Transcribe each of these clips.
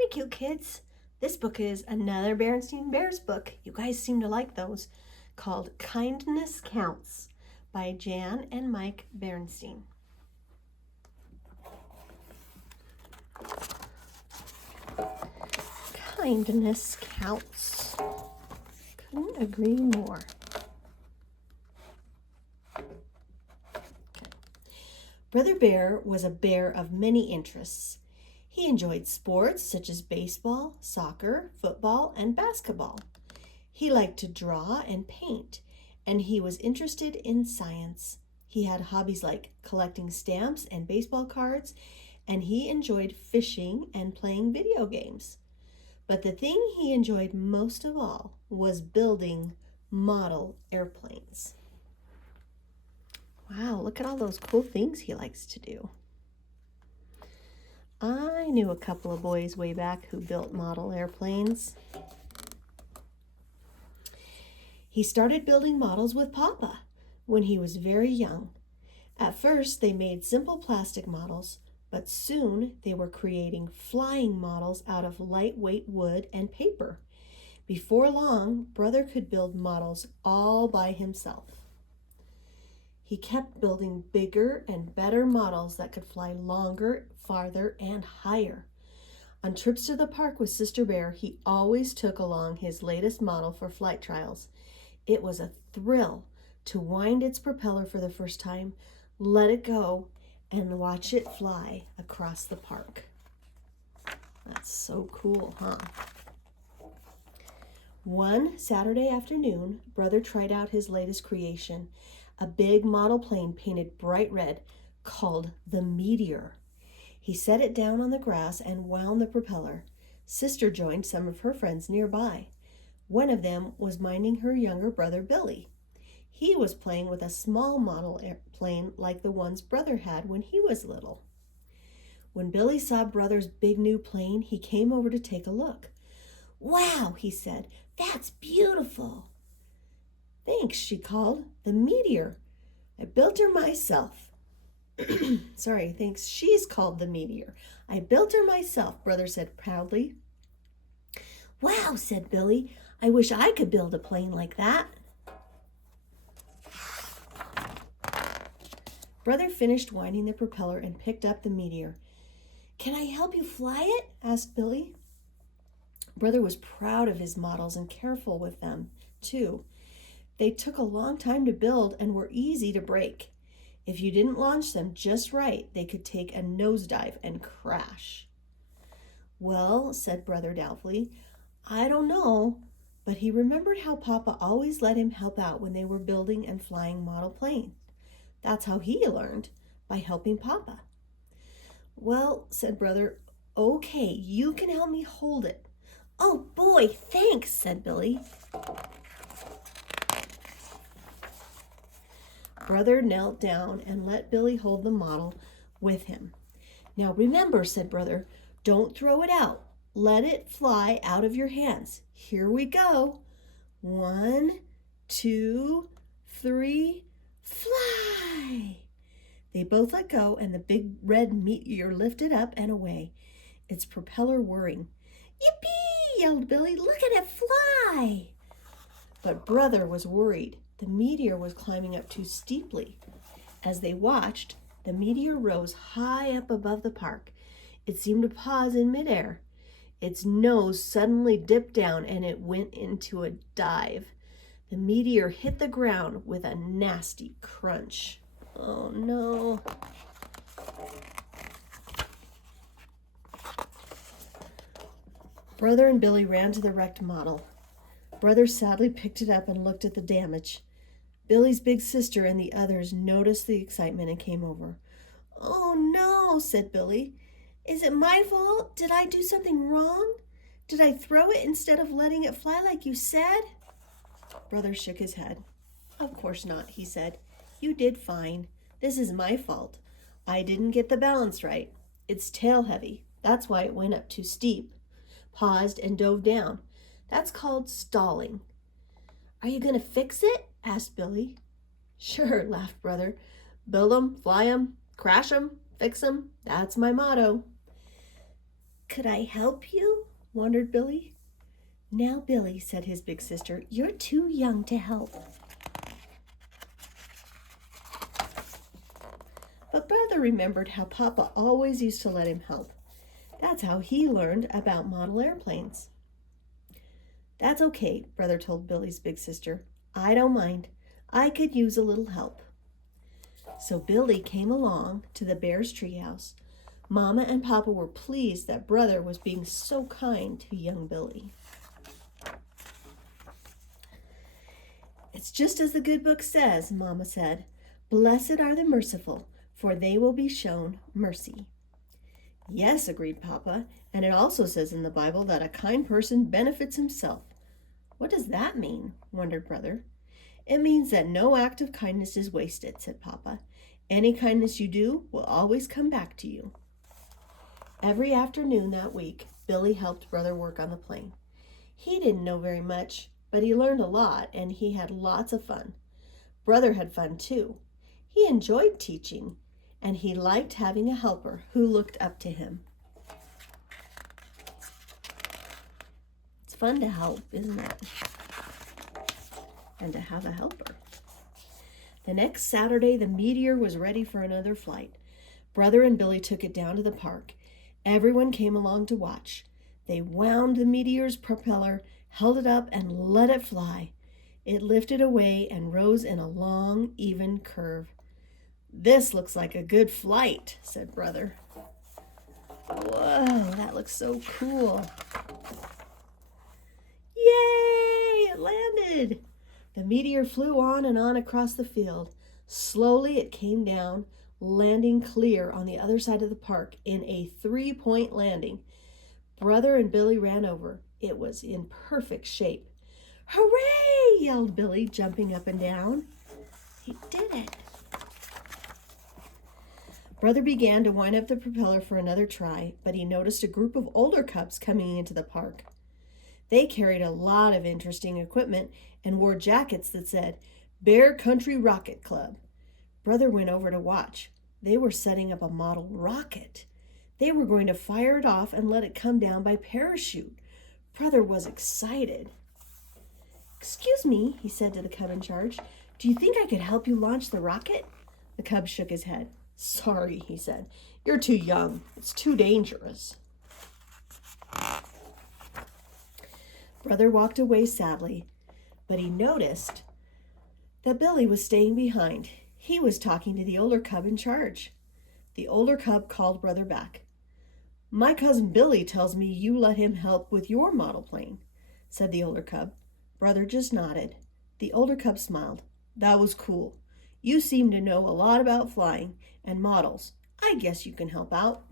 me, cute kids. This book is another Berenstain Bears book. You guys seem to like those. Called Kindness Counts by Jan and Mike Berenstain. Kindness counts. Couldn't agree more. Brother Bear was a bear of many interests. He enjoyed sports such as baseball, soccer, football, and basketball. He liked to draw and paint, and he was interested in science. He had hobbies like collecting stamps and baseball cards, and he enjoyed fishing and playing video games. But the thing he enjoyed most of all was building model airplanes. Wow, look at all those cool things he likes to do. I knew a couple of boys way back who built model airplanes. He started building models with Papa when he was very young. At first, they made simple plastic models, but soon they were creating flying models out of lightweight wood and paper. Before long, Brother could build models all by himself. He kept building bigger and better models that could fly longer, farther, and higher. On trips to the park with Sister Bear, he always took along his latest model for flight trials. It was a thrill to wind its propeller for the first time, let it go, and watch it fly across the park. That's so cool, huh? One Saturday afternoon, Brother tried out his latest creation, a big model plane painted bright red called the Meteor. He set it down on the grass and wound the propeller. Sister joined some of her friends nearby. One of them was minding her younger brother Billy. He was playing with a small model airplane like the ones Brother had when he was little. When Billy saw Brother's big new plane, he came over to take a look. "Wow," he said, "that's beautiful." "Thanks," she called. "The Meteor. I built her myself." Sorry, thanks. She's called the Meteor. "I built her myself," Brother said proudly. "Wow," said Billy. "I wish I could build a plane like that." Brother finished winding the propeller and picked up the Meteor. "Can I help you fly it?" asked Billy. Brother was proud of his models and careful with them, too. They took a long time to build and were easy to break. If you didn't launch them just right, they could take a nosedive and crash. "Well," said Brother doubtfully, "I don't know," but he remembered how Papa always let him help out when they were building and flying model planes. That's how he learned, by helping Papa. "Well," said Brother, "okay, you can help me hold it." "Oh boy, thanks," said Billy. Brother knelt down and let Billy hold the model with him. "Now remember," said Brother, "don't throw it out. Let it fly out of your hands. Here we go. 1, 2, 3, fly!" They both let go, and the big red Meteor lifted up and away, its propeller whirring. "Yippee!" yelled Billy. "Look at it fly!" But Brother was worried. The Meteor was climbing up too steeply. As they watched, the Meteor rose high up above the park. It seemed to pause in midair. Its nose suddenly dipped down and it went into a dive. The Meteor hit the ground with a nasty crunch. Oh no. Brother and Billy ran to the wrecked model. Brother sadly picked it up and looked at the damage. Billy's big sister and the others noticed the excitement and came over. "Oh no," said Billy. "Is it my fault? Did I do something wrong? Did I throw it instead of letting it fly like you said?" Brother shook his head. "Of course not," he said. "You did fine. This is my fault. I didn't get the balance right. It's tail heavy. That's why it went up too steep, paused, and dove down. That's called stalling." "Are you going to fix it?" asked Billy. "Sure," laughed Brother. "Build 'em, fly 'em, crash 'em, fix 'em. That's my motto." Could I help you? Wondered Billy. Now, Billy, said his big sister, you're too young to help. But Brother remembered how Papa always used to let him help. That's how he learned about model airplanes. That's okay, Brother told Billy's big sister. I don't mind. I could use a little help. So Billy came along to the bear's treehouse. Mama and Papa were pleased that Brother was being so kind to young Billy. It's just as the good book says, Mama said. Blessed are the merciful, for they will be shown mercy. Yes, agreed Papa, and it also says in the Bible that a kind person benefits himself. What does that mean? Wondered Brother. It means that no act of kindness is wasted, said Papa. Any kindness you do will always come back to you. Every afternoon that week, Billy helped Brother work on the plane. He didn't know very much, but he learned a lot and he had lots of fun. Brother had fun too. He enjoyed teaching, and he liked having a helper who looked up to him. It's fun to help, isn't it? And to have a helper. The next Saturday, the Meteor was ready for another flight. Brother and Billy took it down to the park. Everyone came along to watch. They wound the Meteor's propeller, held it up, and let it fly. It lifted away and rose in a long, even curve. This looks like a good flight, said Brother. Whoa, that looks so cool. Yay, it landed. The Meteor flew on and on across the field. Slowly it came down, landing clear on the other side of the park in a 3-point landing. Brother and Billy ran over. It was in perfect shape. Hooray, yelled Billy, jumping up and down. He did it. Brother began to wind up the propeller for another try, but he noticed a group of older cubs coming into the park. They carried a lot of interesting equipment and wore jackets that said, Bear Country Rocket Club. Brother went over to watch. They were setting up a model rocket. They were going to fire it off and let it come down by parachute. Brother was excited. Excuse me, he said to the cub in charge. Do you think I could help you launch the rocket? The cub shook his head. Sorry, he said. You're too young. It's too dangerous. Brother walked away sadly, but he noticed that Billy was staying behind. He was talking to the older cub in charge. The older cub called Brother back. My cousin Billy tells me you let him help with your model plane, said the older cub. Brother just nodded. The older cub smiled. That was cool. You seem to know a lot about flying and models. I guess you can help out.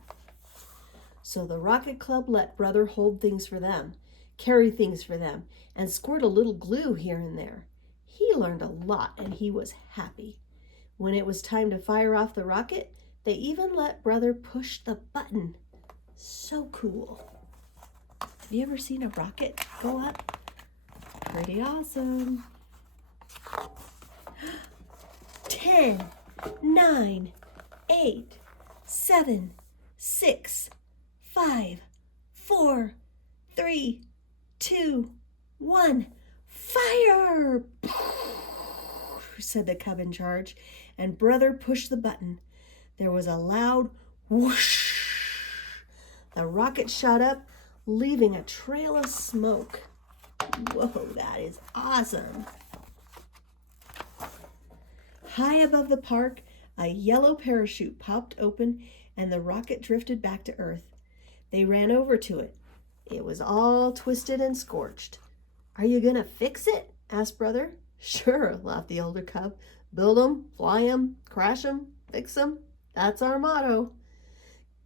So the Rocket Club let Brother hold things for them, carry things for them, and squirt a little glue here and there. He learned a lot and he was happy. When it was time to fire off the rocket, they even let Brother push the button. So cool. Have you ever seen a rocket go up? Pretty awesome. 10, 9, 8, 7, 6, 5, 4, 3, 2, 1. Fire! Said the cub in charge, and Brother pushed the button. There was a loud whoosh. The rocket shot up, leaving a trail of smoke. Whoa, that is awesome. High above the park, a yellow parachute popped open and the rocket drifted back to Earth. They ran over to it. It was all twisted and scorched. Are you gonna fix it? Asked Brother. Sure, laughed the older cub. Build 'em, fly 'em, crash 'em, fix 'em. That's our motto.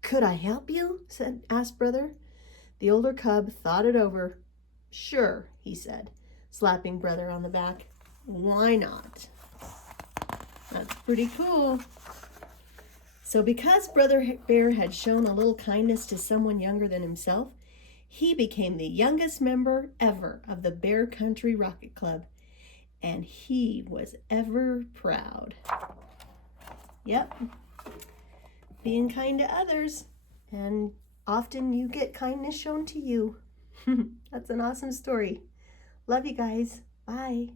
Could I help you? asked Brother. The older cub thought it over. Sure, he said, slapping Brother on the back. Why not? That's pretty cool. So because Brother Bear had shown a little kindness to someone younger than himself, he became the youngest member ever of the Bear Country Rocket Club, and he was ever proud. Yep, being kind to others and often you get kindness shown to you. That's an awesome story. Love you guys. Bye.